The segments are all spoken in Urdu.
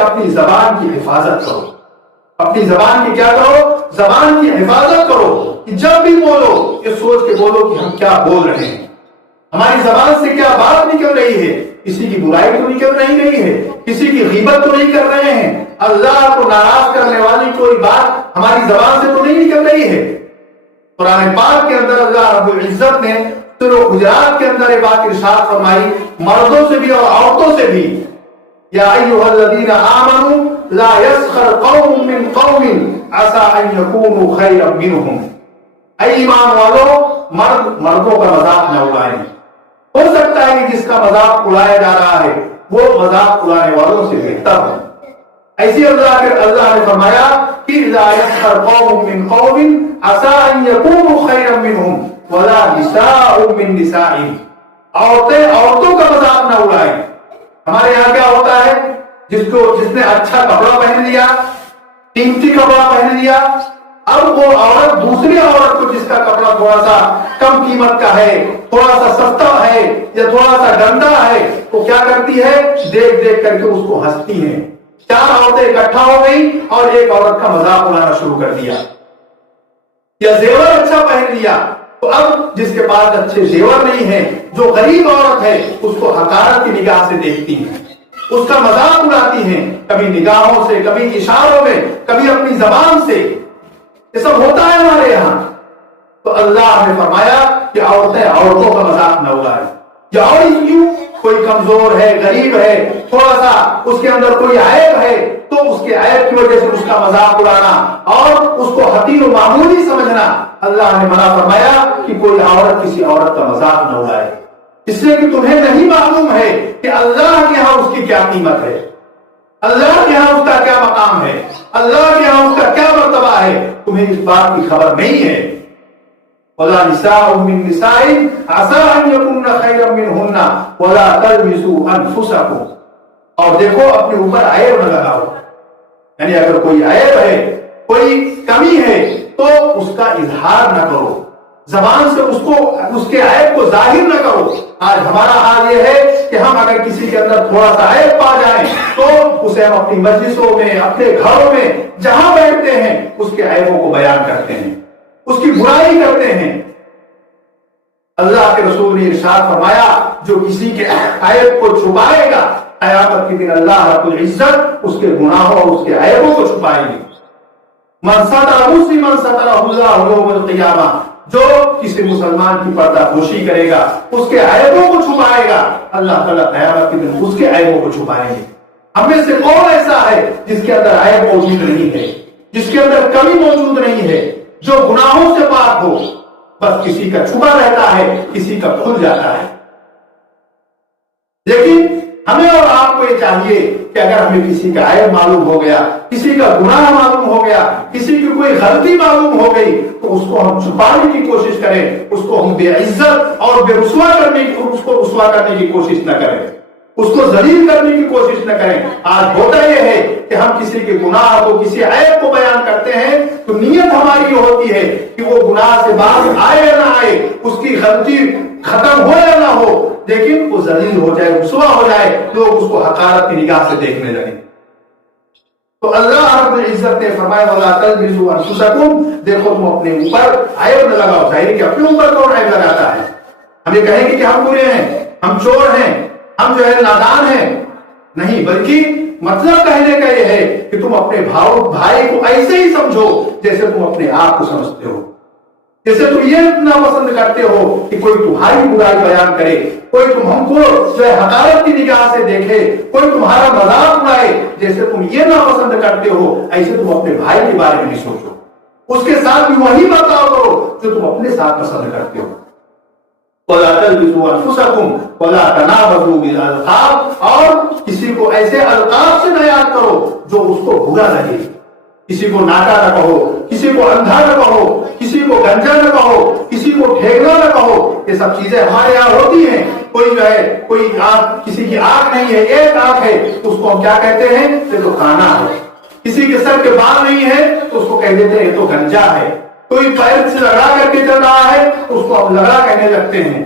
اپنی زبان کی حفاظت کرو. اپنی زبان کی کیا کرو؟ زبان کی حفاظت کرو کہ جب بھی بولو یہ سوچ کے بولو کہ ہم کیا بول رہے ہیں، ہماری زبان سے کیا بات نکل رہی ہے. کسی کی برائی تو نکل رہی ہے، کسی کی غیبت تو نہیں کر رہے ہیں، اللہ کو ناراض کرنے والی کوئی بات ہماری زبان سے تو نہیں نکل رہی ہے. قرآن پاک کے اندر اللہ رب العزت نے سورہ حجرات کے اندر یہ بات ارشاد فرمائی، مردوں سے بھی اور عورتوں سے بھی، یا ایھا الذین آمنوا لا یسخر قوم من قوم عسى ان یکونوا خیرا منهم. اے ایمان والو، مردوں کا مذاق نہ اڑائیں. ہو سکتا ہے کہ جس کا مذاق اڑایا جا رہا ہے وہ مذاق اڑانے والوں سے بہتر ہو. ایسی اللہ نے فرمایا کہ اذا یسخر قوم من قوم عسى ان یکونوا خیرا منهم ولا نساء من نساء. عورتیں عورتوں کا مذاق نہ اڑائیں. ہمارے یہاں کیا ہوتا ہے، جس نے اچھا کپڑا پہن لیا، قیمتی کپڑا پہن لیا، اب وہ عورت دوسری عورت کو جس کا کپڑا تھوڑا سا کم قیمت کا ہے، تھوڑا سا سستا ہے یا تھوڑا سا گندا ہے، وہ کیا کرتی ہے، دیکھ دیکھ کر کے اس کو ہنستی ہیں. 4 عورتیں اکٹھا ہو گئی اور ایک عورت کا مذاق اڑانا شروع کر دیا. یا زیور اچھا پہن لیا تو اب جس کے پاس اچھے زیور نہیں ہیں، جو غریب عورت ہے، اس کو حقارت کی نگاہ سے دیکھتی ہیں، اس کا مذاق اڑاتی ہیں، کبھی نگاہوں سے، کبھی اشاروں میں، کبھی اپنی زبان سے. یہ سب ہوتا ہے ہمارے یہاں. تو اللہ نے فرمایا کہ عورتیں عورتوں کا مذاق نہ اڑائیں. یا اور کیوں؟ کوئی کمزور ہے، غریب ہے، تھوڑا سا اس کے اندر کوئی عیب ہے تو اس کے عیب کی وجہ سے اس کا مذاق اڑانا اور اس کو حقیر و معمولی سمجھنا، اللہ نے منع فرمایا کہ کوئی عورت کسی عورت کا مذاق نہ اڑائے، اس لیے کہ تمہیں نہیں معلوم ہے کہ اللہ کے ہاں اس کی کیا قیمت ہے، اللہ کے ہاں اس کا کیا مقام ہے، اللہ کے ہاں اس کا کیا مرتبہ ہے. تمہیں اس بات کی خبر نہیں ہے. وَلَا نِسَاءٌ مِّن نِّسَاءٍ عَسَىٰ أَن يَكُنَّ خَيْرًا مِّنْهُنَّ وَلَا تَلْمِزُوا أَنفُسَكُمْ. اور دیکھو اپنے اوپر عیب نہ لگاؤ، یعنی اگر کوئی عیب ہے، کوئی کمی ہے تو اس کا اظہار نہ کرو، زبان سے اس کے عیب کو ظاہر نہ کرو. آج ہمارا حال یہ ہے کہ ہم اگر کسی کے اندر تھوڑا سا عیب پا جائیں تو اسے ہم اپنی مجلسوں میں، اپنے گھروں میں جہاں بیٹھتے ہیں اس کے عیبوں کو بیان کرتے ہیں، اس کی برائی کرتے ہیں. اللہ کے رسول نے ارشاد فرمایا جو کسی کے عیب کو چھپائے گا قیامت کے دن اللہ رب العزت اس کے گناہوں اور اس کے عیبوں کو چھپائے گی. من ستر مسلما سترہ اللہ یوم القیامہ. جو کسی مسلمان کی پردہ پوشی کرے گا، اس کے عیبوں کو چھپائے گا، اللہ تعالیٰ قیامت کے دن اس کے عیبوں کو چھپائیں گے. ہم میں سے کون ایسا ہے جس کے اندر عیب موجود نہیں ہے، جس کے اندر کمی موجود نہیں ہے، جو گناہوں سے پاک ہو؟ بس کسی کا چھپا رہتا ہے، کسی کا کھل جاتا ہے. لیکن ہمیں اور آپ کو یہ چاہیے کہ اگر ہمیں کسی کا عیب معلوم ہو گیا، کسی کا گناہ معلوم ہو گیا، کسی کی کوئی غلطی معلوم ہو گئی تو اس کو ہم چھپانے کی کوشش کریں، اس کو ہم بے عزت اور بے رسوا کرنے کی، اس کو رسوا کرنے کی کوشش نہ کریں، اس کو ذلیل کرنے کی کوشش نہ کریں. آج ہوتا یہ ہے کہ ہم کسی کے گناہ کو، کسی عیب کو بیان کرتے ہیں تو نیت ہماری یہ ہوتی ہے کہ وہ گناہ سے باز آئے یا نہ آئے، اس کی غلطی ختم ہو یا نہ ہو، لیکن وہ ذلیل ہو جائے، رسوا ہو جائے، لوگ اس کو حقارت کی نگاہ سے دیکھنے لگیں. تو اللہ رب العزت نے فرمایا وَلَا تَلْمِزُوا أَنفُسَكُمْ. دیکھو تم اپنے اوپر عیب نہ لگاؤ. ظاہر کہ اپنے اوپر کون عیب لگاتا ہے؟ ہم یہ کہیں گے کہ ہم برے ہیں، ہم چور ہیں، ہم جو ہے نادان ہیں؟ نہیں، بلکہ مطلب کہنے کا یہ ہے کہ تم اپنے بھائی کو ایسے ہی سمجھو جیسے تم اپنے آپ کو سمجھتے ہو. جیسے تم یہ اتنا پسند کرتے ہو کہ کوئی تمہاری برائی بیان کرے، کوئی ہم کو جو ہے حقارت کی نگاہ سے دیکھے، کوئی تمہارا مذاق اڑائے، جیسے تم یہ نہ پسند کرتے ہو ایسے تم اپنے بھائی کے بارے میں بھی سوچو، اس کے ساتھ بھی وہی برتاؤ کرو جو تم اپنے ساتھ پسند کرتے ہو. وَلَا تَلْبِسُوا أَنفُسَكُمْ وَلَا تَنَابَزُوا بِالْأَلْقَابِ. اور کسی کو ایسے القاب سے نہ یاد کرو جو اس کو برا لگے. کسی کو ناٹا نہ کہو، کسی کو اندھا نہ کہو، کسی کو گنجا نہ کہو، کسی کو ٹھیکنا نہ کہو. یہ سب چیزیں ہمارے یہاں ہوتی ہیں. کوئی جو ہے کوئی آنکھ، کسی کی آنکھ نہیں ہے، ایک آنکھ ہے، اس کو ہم کیا کہتے ہیں؟ یہ تو کانا ہے. کسی کے سر کے بال نہیں ہے تو اس کو کہہ دیتے ہیں یہ تو گنجا ہے. کوئی پیر سے لگڑا کر کے چل رہا ہے تو اس کو ہم لگڑا کہنے لگتے ہیں.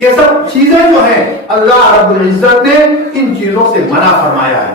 یہ سب چیزیں جو ہیں اللہ رب العزت نے ان چیزوں سے منع فرمایا ہے.